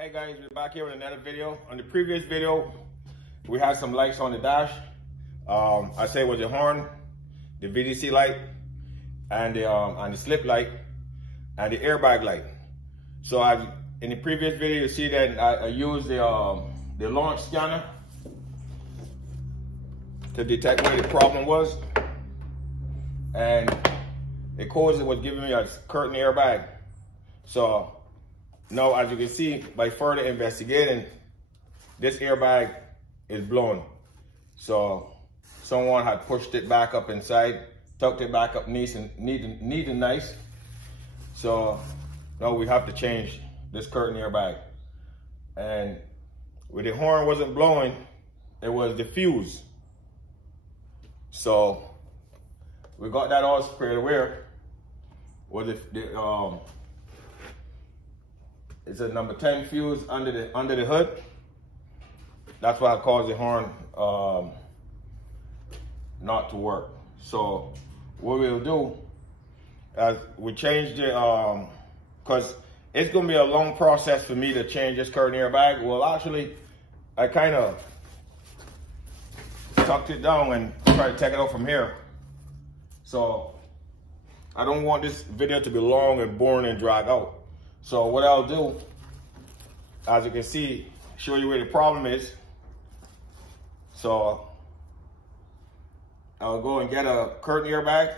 Hey guys, we're back here with another video. On the previous video, we had some lights on the dash. I say it was the horn, the VDC light, and the slip light, and the airbag light. So in the previous video, you see that I used the launch scanner to detect where the problem was, and the cause was giving me a curtain airbag. So now, as you can see, by further investigating, this airbag is blown. So someone had pushed it back up inside, tucked it back up neat and nice. So now we have to change this curtain airbag. And when the horn wasn't blowing, it was the fuse. So we got that all squared away. With it's a number 10 fuse under the hood. That's why I caused the horn not to work. So what we'll do as we change the because it's gonna be a long process for me to change this curtain airbag. Well, actually, I kind of tucked it down and tried to take it out from here. So I don't want this video to be long and boring and drag out. So what I'll do, as you can see, show you where the problem is. So I'll go and get a curtain airbag,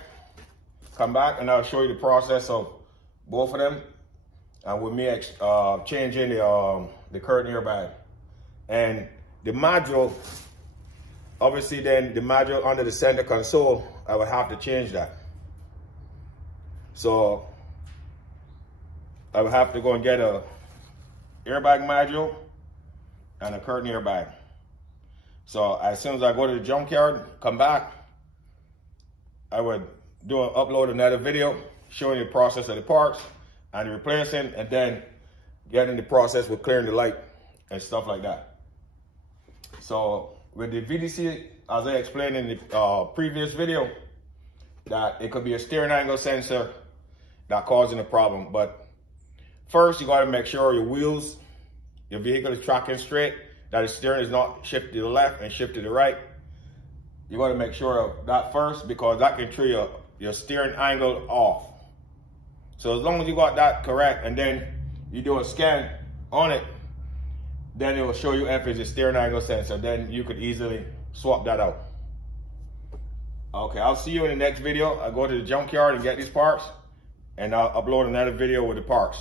come back, and I'll show you the process of both of them, and with me changing the curtain airbag. And the module, obviously then the module under the center console, I will have to change that. So I would have to go and get a airbag module and a curtain airbag. So as soon as I go to the junkyard, come back, I would upload another video showing the process of the parts and the replacing, and then getting the process with clearing the light and stuff like that. So with the VDC, as I explained in the previous video, that it could be a steering angle sensor that causing the problem. But first, you gotta make sure your wheels, your vehicle is tracking straight, that the steering is not shifted to the left and shifted to the right. You gotta make sure of that first, because that can throw your steering angle off. So as long as you got that correct, and then you do a scan on it, then it will show you if it's a steering angle sensor. Then you could easily swap that out. Okay, I'll see you in the next video. I'll go to the junkyard and get these parts, and I'll upload another video with the parts.